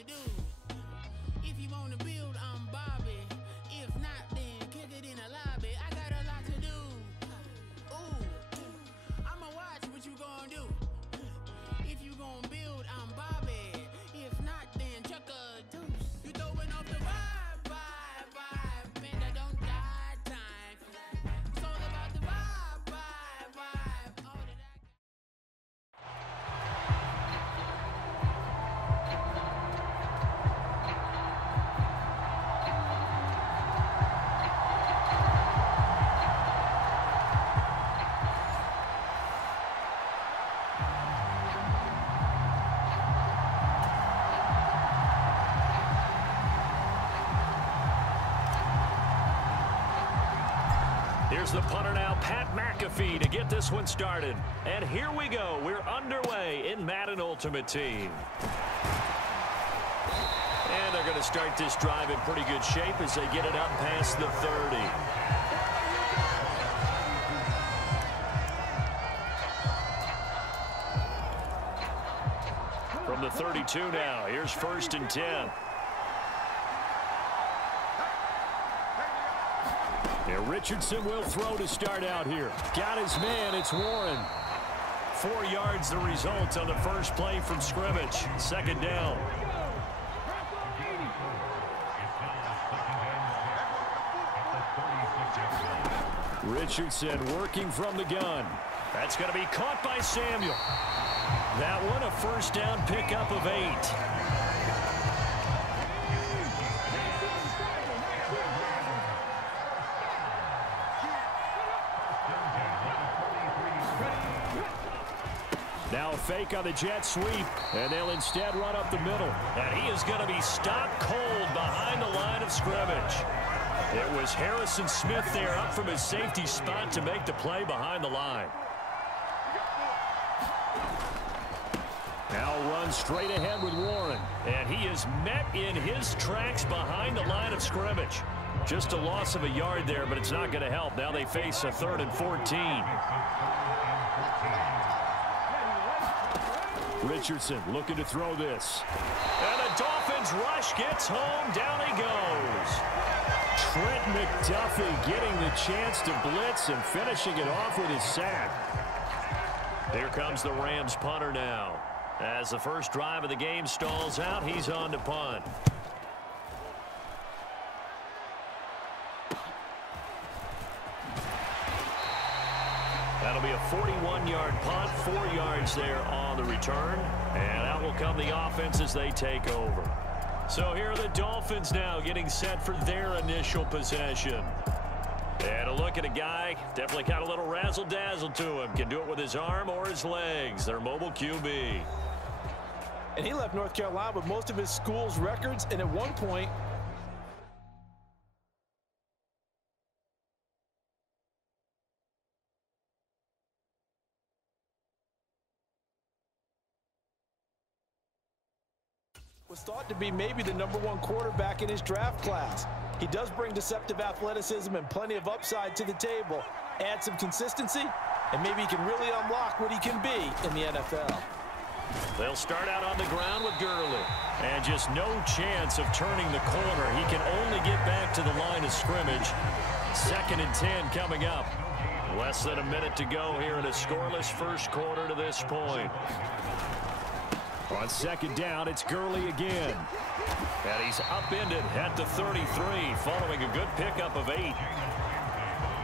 to do. If you wanna build, I'm Bobby. If not, then kick it in the lobby. I got a lot to do. Ooh, I'ma watch what you gon' do. If you gon' build, I'm Bobby. If not, then chuck a deuce. You throwing off the vibe. Man, that don't die time. It's all about the vibe. All that Here's the punter now, Pat McAfee, to get this one started. And here we go. We're underway in Madden Ultimate Team. And they're going to start this drive in pretty good shape as they get it up past the 30. From the 32 now, here's 1st and 10. Yeah, Richardson will throw to start out here. Got his man, it's Warren. 4 yards the result on the first play from scrimmage. 2nd down. Richardson working from the gun. That's going to be caught by Samuel. That one a 1st down pickup of 8. Now a fake on the jet sweep, and they'll instead run up the middle. And he is going to be stopped cold behind the line of scrimmage. It was Harrison Smith there up from his safety spot to make the play behind the line. Now run straight ahead with Warren. And he is met in his tracks behind the line of scrimmage. Just a loss of a yard there, but it's not going to help. Now they face a 3rd and 14. Richardson looking to throw this. And the Dolphins rush gets home. Down he goes. Trent McDuffie getting the chance to blitz and finishing it off with his sack. Here comes the Rams punter now. As the first drive of the game stalls out, he's on to punt. That'll be a 41-yard punt, 4 yards there on the return. And out will come the offense as they take over. So here are the Dolphins now getting set for their initial possession. And a look at a guy, definitely got a little razzle-dazzle to him. Can do it with his arm or his legs. Their mobile QB. And he left North Carolina with most of his school's records, and at one point, was thought to be maybe the #1 quarterback in his draft class. He does bring deceptive athleticism and plenty of upside to the table. Add some consistency, and maybe he can really unlock what he can be in the NFL. They'll start out on the ground with Gurley. And just no chance of turning the corner. He can only get back to the line of scrimmage. 2nd and 10 coming up. Less than a minute to go here in a scoreless first quarter to this point. On 2nd down, it's Gurley again. And he's upended at the 33, following a good pickup of 8.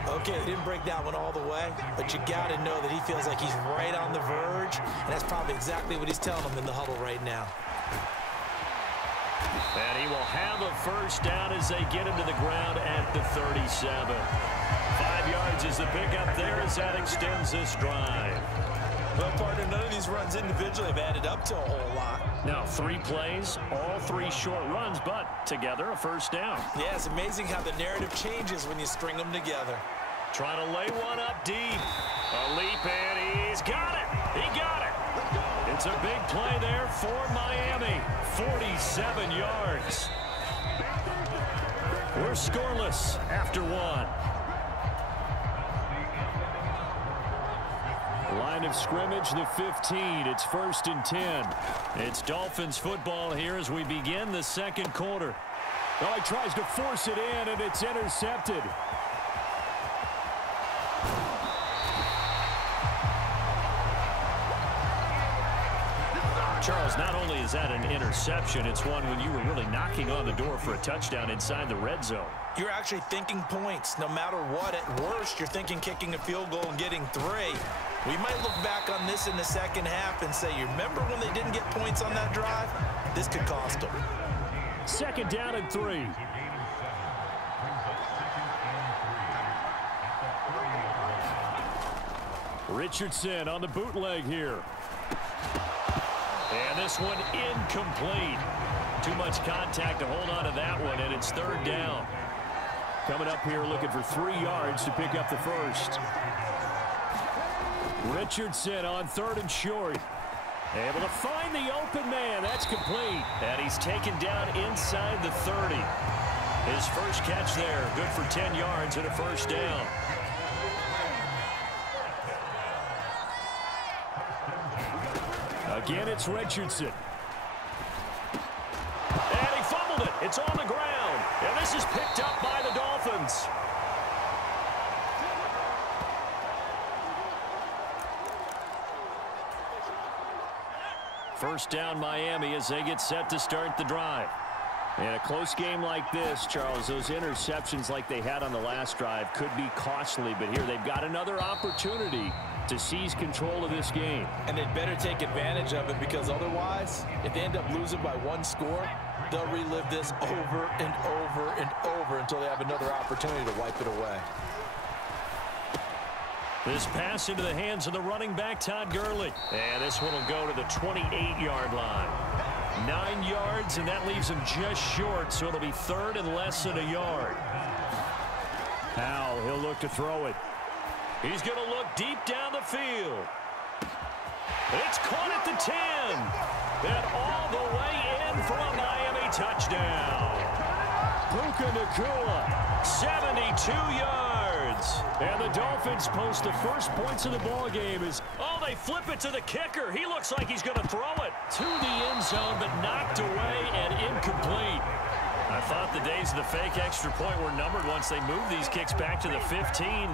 Okay, didn't break that one all the way, but you got to know that he feels like he's right on the verge, and that's probably exactly what he's telling them in the huddle right now. And he will have a 1st down as they get into the ground at the 37. 5 yards is the pickup there as that extends this drive. Well, partner, none of these runs individually have added up to a whole lot. Now 3 plays, all 3 short runs, but together a 1st down. Yeah, it's amazing how the narrative changes when you string them together. Trying to lay one up deep. A leap, and he's got it. He got it. It's a big play there for Miami. 47 yards. We're scoreless after 1. Line of scrimmage, the 15. It's 1st and 10. It's Dolphins football here as we begin the second quarter. Oh, he tries to force it in, and it's intercepted. Charles, not only is that an interception, it's one when you were really knocking on the door for a touchdown inside the red zone. You're actually thinking points. No matter what, at worst, you're thinking kicking a field goal and getting 3. We might look back on this in the second half and say, you remember when they didn't get points on that drive? This could cost them. 2nd down and 3. Richardson on the bootleg here. And this one incomplete. Too much contact to hold on to that one, and it's 3rd down. Coming up here looking for 3 yards to pick up the first. Richardson on 3rd and short. Able to find the open man. That's complete. And he's taken down inside the 30. His first catch there. Good for 10 yards and a 1st down. Again, it's Richardson. And he fumbled it. It's on the ground. And this is picked up by the Dolphins. First down, Miami, as they get set to start the drive. In a close game like this, Charles, those interceptions like they had on the last drive could be costly, but here they've got another opportunity to seize control of this game. And they'd better take advantage of it, because otherwise, if they end up losing by 1 score, they'll relive this over and over and over until they have another opportunity to wipe it away. This pass into the hands of the running back, Todd Gurley. And this one will go to the 28-yard line. 9 yards, and that leaves him just short, so it'll be 3rd and less than a yard. Now he'll look to throw it. He's going to look deep down the field. It's caught at the 10. And all the way in for a Miami touchdown. Puka Nacua, 72 yards. And the Dolphins post the first points of the ball game as, oh, they flip it to the kicker. He looks like he's going to throw it to the end zone, but knocked away and incomplete. I thought the days of the fake extra point were numbered once they moved these kicks back to the 15.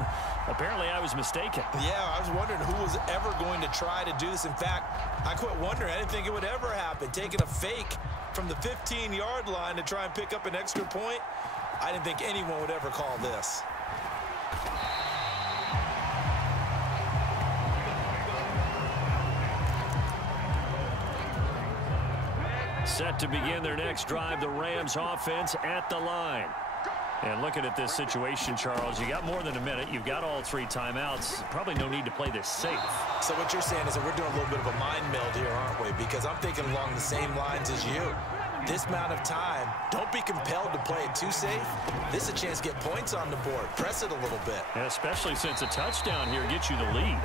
Apparently, I was mistaken. Yeah, I was wondering who was ever going to try to do this. In fact, I quit wondering. I didn't think it would ever happen. Taking a fake from the 15-yard line to try and pick up an extra point, I didn't think anyone would ever call this. Set to begin their next drive, the Rams offense at the line. And looking at this situation, Charles, you got more than a minute. You've got all 3 timeouts. Probably no need to play this safe. So what you're saying is that we're doing a little bit of a mind meld here, aren't we? Because I'm thinking along the same lines as you. This amount of time, don't be compelled to play it too safe. This is a chance to get points on the board. Press it a little bit. And especially since a touchdown here gets you the lead.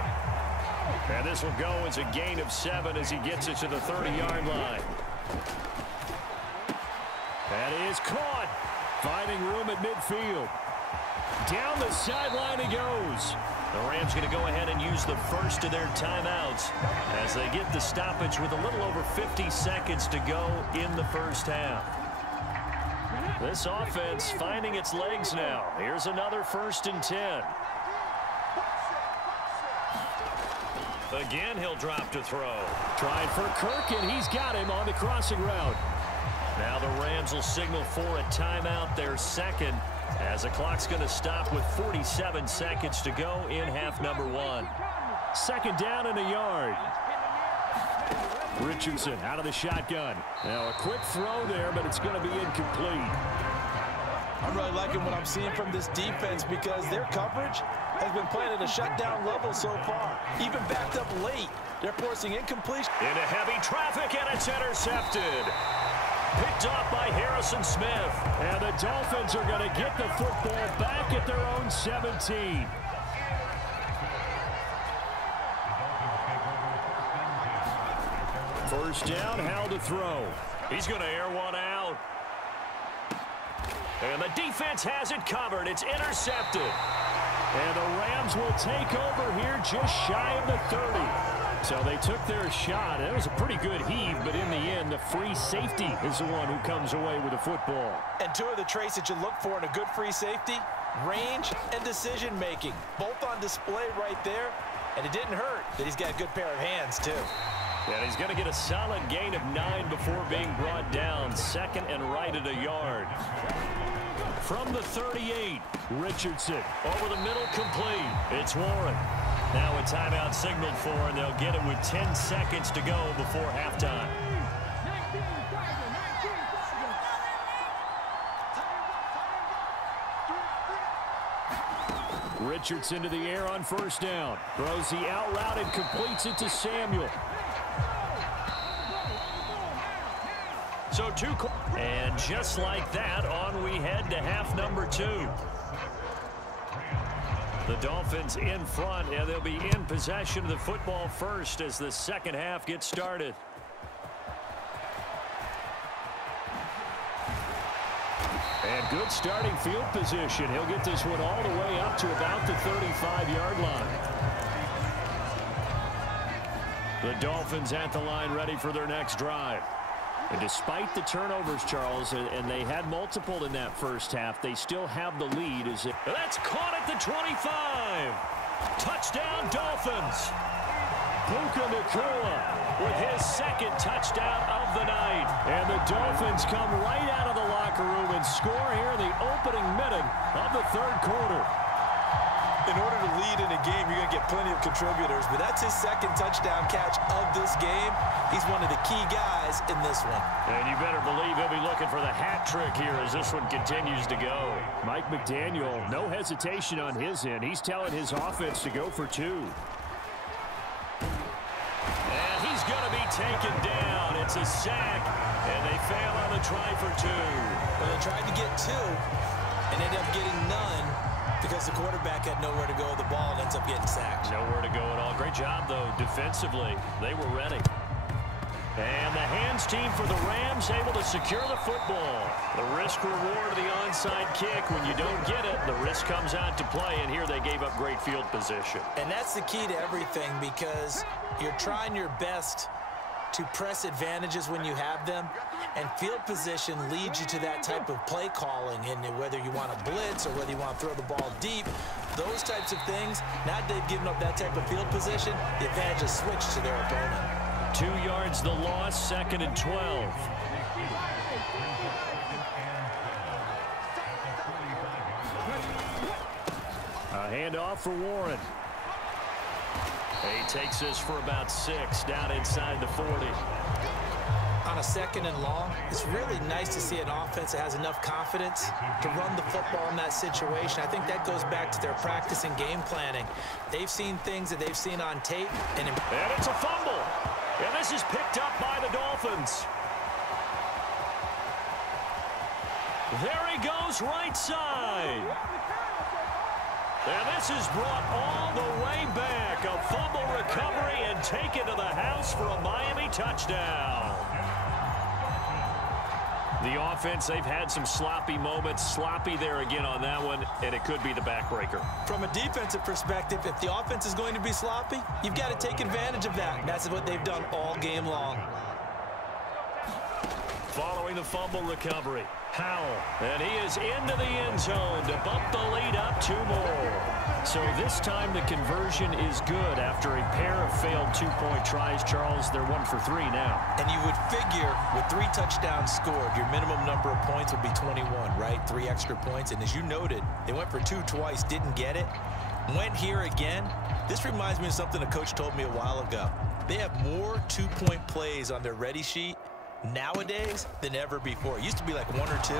And this will go as a gain of 7 as he gets it to the 30-yard line. That is caught. Finding room at midfield. Down the sideline he goes. The Rams going to go ahead and use the first of their timeouts as they get the stoppage with a little over 50 seconds to go in the first half. This offense finding its legs now. Here's another 1st and 10. Again, he'll drop to throw. Trying for Kirk, and he's got him on the crossing route. Now the Rams will signal for a timeout, their second, as the clock's going to stop with 47 seconds to go in half number 1. 2nd down and a yard. Richardson out of the shotgun. Now a quick throw there, but it's going to be incomplete. I'm really liking what I'm seeing from this defense because their coverage has been playing at a shutdown level so far. Even backed up late, they're forcing incompletion. Into heavy traffic, and it's intercepted. Picked off by Harrison Smith. And the Dolphins are going to get the football back at their own 17. First down, Howell to throw. He's going to air one out. And the defense has it covered. It's intercepted. And the Rams will take over here just shy of the 30. So they took their shot. That was a pretty good heave, but in the end, the free safety is the one who comes away with the football. And two of the traits that you look for in a good free safety, range and decision-making. Both on display right there. And it didn't hurt that he's got a good pair of hands, too. And he's going to get a solid gain of 9 before being brought down. Second and right at a yard. From the 38, Richardson over the middle, complete. It's Warren. Now a timeout signaled for, and they'll get it with 10 seconds to go before halftime. Richardson to the air on first down. Throws the out route and completes it to Samuel. So and just like that, on we head to half number 2. The Dolphins in front, and they'll be in possession of the football first as the second half gets started. And good starting field position. He'll get this one all the way up to about the 35-yard line. The Dolphins at the line, ready for their next drive. And despite the turnovers, Charles, and they had multiple in that first half, they still have the lead. That's caught at the 25. Touchdown, Dolphins. Puka Nacua with his second touchdown of the night. And the Dolphins come right out of the locker room and score here in the opening minute of the third quarter. In order to lead in a game, you're going to get plenty of contributors, but that's his second touchdown catch of this game. He's one of the key guys in this one. And you better believe he'll be looking for the hat trick here as this one continues to go. Mike McDaniel, no hesitation on his end. He's telling his offense to go for 2. And he's going to be taken down. It's a sack, and they fail on the try for 2. Well, they tried to get 2 and ended up getting none, because the quarterback had nowhere to go with the ball and ends up getting sacked. Nowhere to go at all. Great job, though, defensively. They were ready. And the hands team for the Rams able to secure the football. The risk-reward of the onside kick. When you don't get it, the risk comes out to play, and here they gave up great field position. And that's the key to everything, because you're trying your best to press advantages when you have them, and field position leads you to that type of play calling, and whether you want to blitz or whether you want to throw the ball deep, those types of things. Now they've given up that type of field position, the advantage is switched to their opponent. 2 yards the loss, second and 12. A handoff for Warren. He takes this for about 6 down inside the 40. On a second and long, it's really nice to see an offense that has enough confidence to run the football in that situation. I think that goes back to their practice and game planning. They've seen things that they've seen on tape. And it's a fumble. And this is picked up by the Dolphins. There he goes, right side. And this is brought all the way back. A fumble recovery and taken to the house for a Miami touchdown. The offense, they've had some sloppy moments. Sloppy there again on that one, and it could be the backbreaker. From a defensive perspective, if the offense is going to be sloppy, you've got to take advantage of that. That's what they've done all game long. Following the fumble recovery, Howell, and he is into the end zone to bump the lead up 2 more. So this time the conversion is good after a pair of failed 2-point tries. Charles, they're 1 for 3 now. And you would figure with 3 touchdowns scored, your minimum number of points would be 21, right? 3 extra points. And as you noted, they went for 2 twice, didn't get it. Went here again. This reminds me of something a coach told me a while ago. They have more 2-point plays on their ready sheet nowadays than ever before. It used to be like 1 or 2.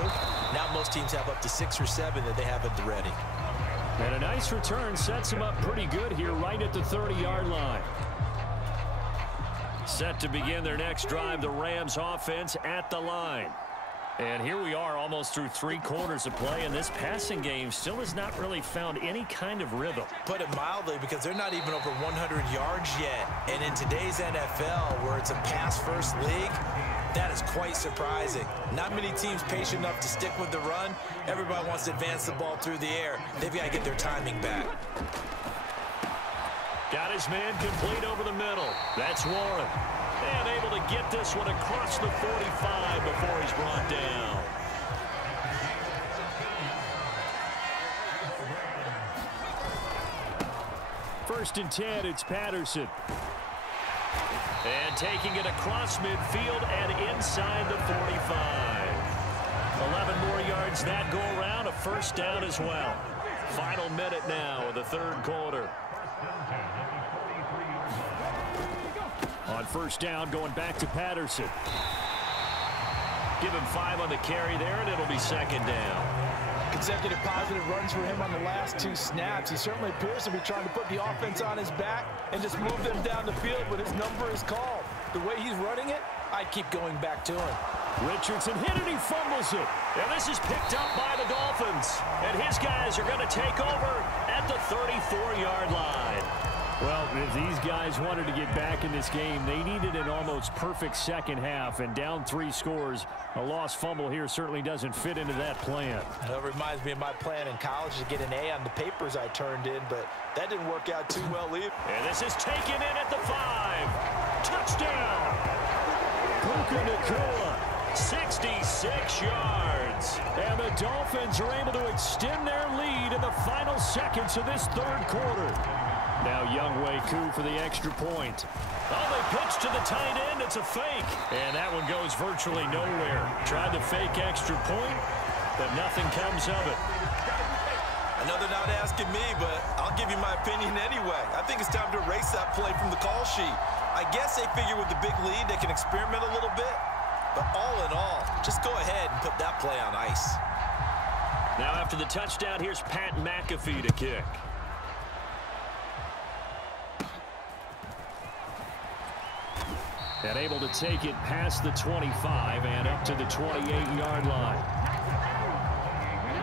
Now most teams have up to 6 or 7 that they have at the ready. And a nice return sets them up pretty good here right at the 30-yard line. Set to begin their next drive, the Rams offense at the line. And here we are almost through 3 quarters of play, and this passing game still has not really found any kind of rhythm. Put it mildly, because they're not even over 100 yards yet. And in today's NFL, where it's a pass-first league, that is quite surprising. Not many teams patient enough to stick with the run. Everybody wants to advance the ball through the air. They've got to get their timing back. Got his man complete over the middle. That's Warren. And able to get this one across the 45 before he's brought down. First and 10, it's Patterson. And taking it across midfield and inside the 45. 11 more yards that go around, a first down as well. Final minute now of the 3rd quarter. On first down, going back to Patterson. Give him 5 on the carry there, and it'll be 2nd down. Consecutive positive runs for him on the last 2 snaps. He certainly appears to be trying to put the offense on his back and just move them down the field when his number is called. The way he's running it, I keep going back to him. Richardson hit it, he fumbles it. And this is picked up by the Dolphins. And his guys are going to take over at the 34-yard line. Well, if these guys wanted to get back in this game, they needed an almost perfect second half, and down 3 scores. A lost fumble here certainly doesn't fit into that plan. That reminds me of my plan in college to get an A on the papers I turned in, but that didn't work out too well either. And this is taken in at the 5. Touchdown! Puka Nacua, 66 yards. And the Dolphins are able to extend their lead in the final seconds of this 3rd quarter. Now Younghoe Koo for the extra point. Oh, they pitch to the tight end. It's a fake. And that one goes virtually nowhere. Tried the fake extra point, but nothing comes of it. I know they're not asking me, but I'll give you my opinion anyway. I think it's time to erase that play from the call sheet. I guess they figure with the big lead they can experiment a little bit. But all in all, just go ahead and put that play on ice. Now after the touchdown, here's Pat McAfee to kick. And able to take it past the 25 and up to the 28-yard line.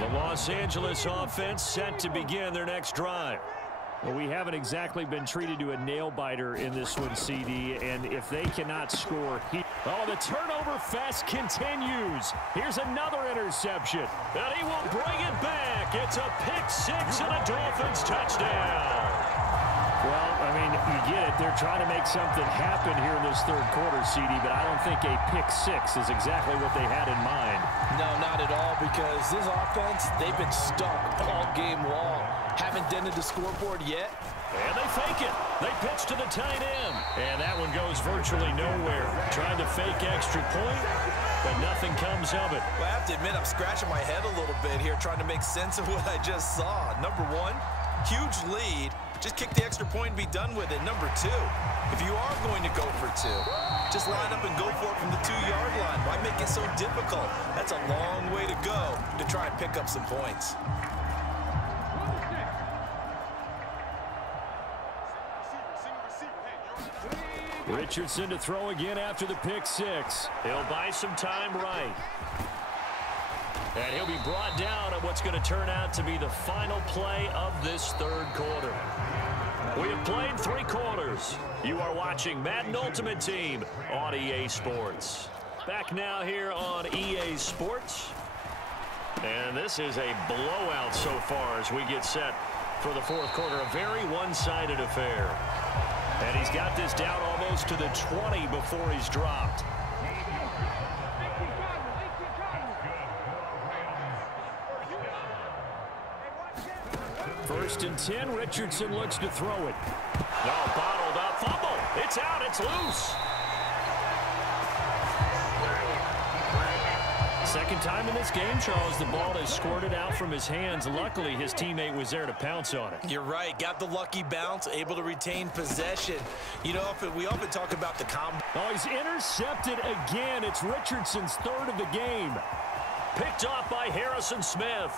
The Los Angeles offense set to begin their next drive. Well, we haven't exactly been treated to a nail-biter in this one, CD, and if they cannot score here. Oh, the turnover fest continues. Here's another interception, and he will bring it back. It's a pick-6 and a Dolphins touchdown. Well, I mean, you get it. They're trying to make something happen here in this 3rd quarter, CD, but I don't think a pick-6 is exactly what they had in mind. No, not at all, because this offense, they've been stuck all game long. Haven't dented the scoreboard yet. And they fake it. They pitch to the tight end. And that one goes virtually nowhere. Trying to fake extra point, but nothing comes of it. Well, I have to admit, I'm scratching my head a little bit here trying to make sense of what I just saw. Number 1, huge lead. Just kick the extra point and be done with it. Number 2, if you are going to go for 2, just line up and go for it from the 2-yard line. Why make it so difficult? That's a long way to go to try and pick up some points. Richardson to throw again after the pick-6. He'll buy some time right. And he'll be brought down at what's going to turn out to be the final play of this 3rd quarter. We have played 3 quarters. You are watching Madden Ultimate Team on EA Sports. Back now here on EA Sports. And this is a blowout so far as we get set for the 4th quarter. A very one-sided affair. And he's got this down almost to the 20 before he's dropped. First and 10, Richardson looks to throw it. No, bottled up, fumble. It's out, it's loose. Second time in this game, Charles, the ball has squirted out from his hands. Luckily, his teammate was there to pounce on it. You're right. Got the lucky bounce, able to retain possession. You know, we often talk about the combo. Oh, he's intercepted again. It's Richardson's 3rd of the game. Picked off by Harrison Smith.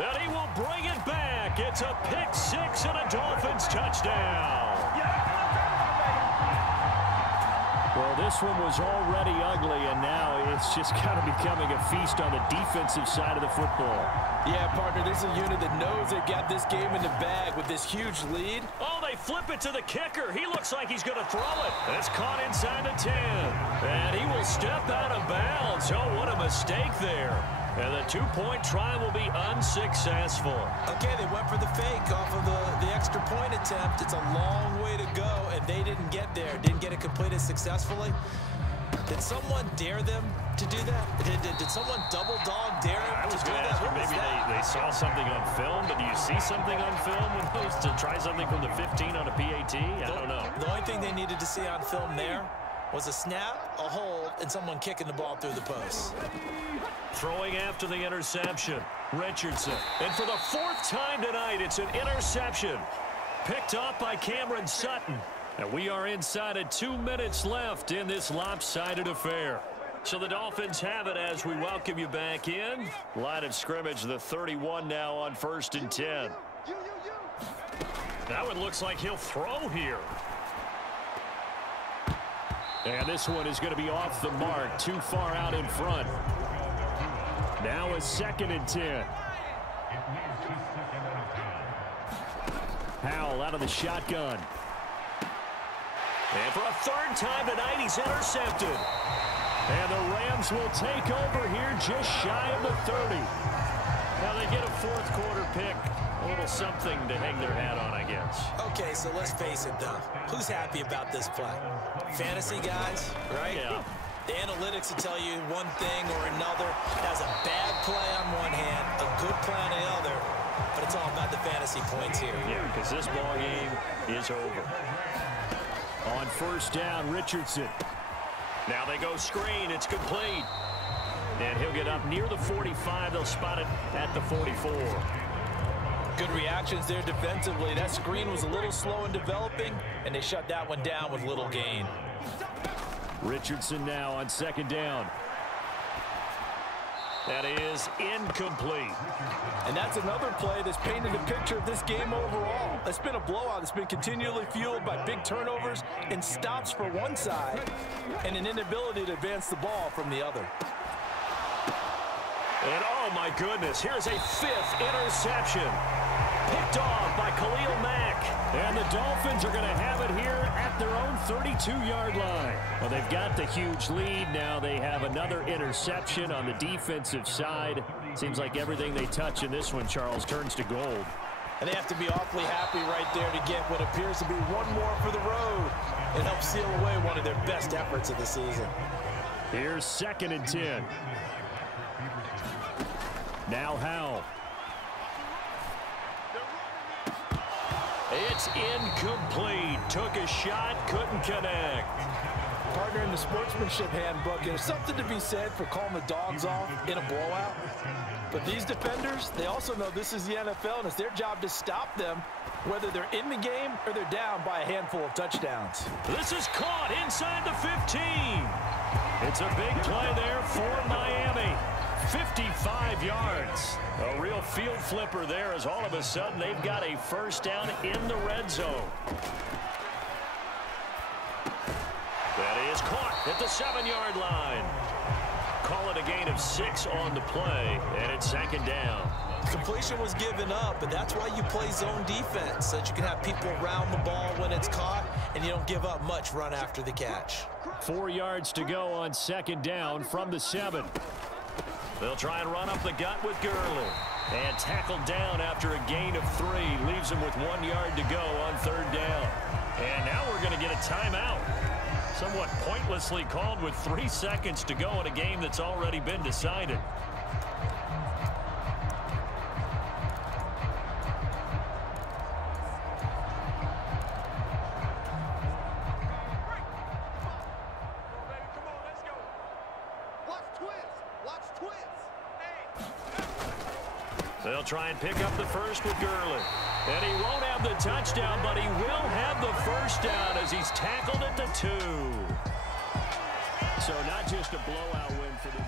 And he will bring it back. It's a pick-6 and a Dolphins touchdown. Well, this one was already ugly, and now it's just kind of becoming a feast on the defensive side of the football. Yeah, partner, this is a unit that knows they've got this game in the bag with this huge lead. Oh, they flip it to the kicker. He looks like he's going to throw it. That's caught inside the 10. And he will step out of bounds. Oh, what a mistake there. And the two-point try will be unsuccessful. Okay, they went for the fake off of the extra point attempt. It's a long way to go, and they didn't get there. Didn't get it completed successfully. Did someone dare them to do that? Did someone double dog dare them I was to do going to that? ask you, maybe they saw something on film, but do you see something on film with those to try something from the 15 on a PAT? I don't know. The only thing they needed to see on film there was a snap, a hold, and someone kicking the ball through the post. Throwing after the interception, Richardson. And for the fourth time tonight, it's an interception. Picked off by Cameron Sutton. And we are inside of 2 minutes left in this lopsided affair. So the Dolphins have it as we welcome you back in. Line of scrimmage, the 31 now on 1st and 10. That one looks like he'll throw here. And this one is going to be off the mark, too far out in front. Now a 2nd and 10. Howell out of the shotgun. And for a third time tonight, he's intercepted. And the Rams will take over here just shy of the 30. Now they get a fourth quarter pick. A little something to hang their hat on, I guess. Okay, so let's face it, though. Who's happy about this play? Fantasy guys, right? Yeah. The analytics will tell you one thing or another. Has a bad play on one hand, a good play on the other, but it's all about the fantasy points here. Yeah, because this ball game is over. On 1st down, Richardson. Now they go screen. It's complete. And he'll get up near the 45. They'll spot it at the 44. Good reactions there defensively. That screen was a little slow in developing, and they shut that one down with little gain. Richardson now on 2nd down. That is incomplete. And that's another play that's painted a picture of this game overall. It's been a blowout. It's been continually fueled by big turnovers and stops for one side and an inability to advance the ball from the other. And oh my goodness, here's a 5th interception. Picked off by Khalil Mack. And the Dolphins are going to have it here at their own 32-yard line. Well, they've got the huge lead. Now they have another interception on the defensive side. Seems like everything they touch in this one, Charles, turns to gold. And they have to be awfully happy right there to get what appears to be one more for the road and help seal away one of their best efforts of the season. Here's 2nd and 10. Now Howell. It's incomplete. Took a shot, couldn't connect. Partner, in the sportsmanship handbook, there's something to be said for calling the dogs off in a blowout. But these defenders, they also know this is the NFL, and it's their job to stop them, whether they're in the game or they're down by a handful of touchdowns. This is caught inside the 15. It's a big play there for Miami. 55 yards. A real field flipper there as all of a sudden they've got a first down in the red zone. That is caught at the 7-yard line. Call it a gain of 6 on the play, and it's 2nd down. Completion was given up, but that's why you play zone defense, so that you can have people around the ball when it's caught, and you don't give up much run after the catch. 4 yards to go on 2nd down from the 7. They'll try and run up the gut with Gurley. And tackled down after a gain of 3. Leaves him with 1 yard to go on 3rd down. And now we're going to get a timeout. Somewhat pointlessly called with 3 seconds to go in a game that's already been decided. They'll try and pick up the first with Gurley. And he won't have the touchdown, but he will have the first down as he's tackled at the 2. So not just a blowout win for the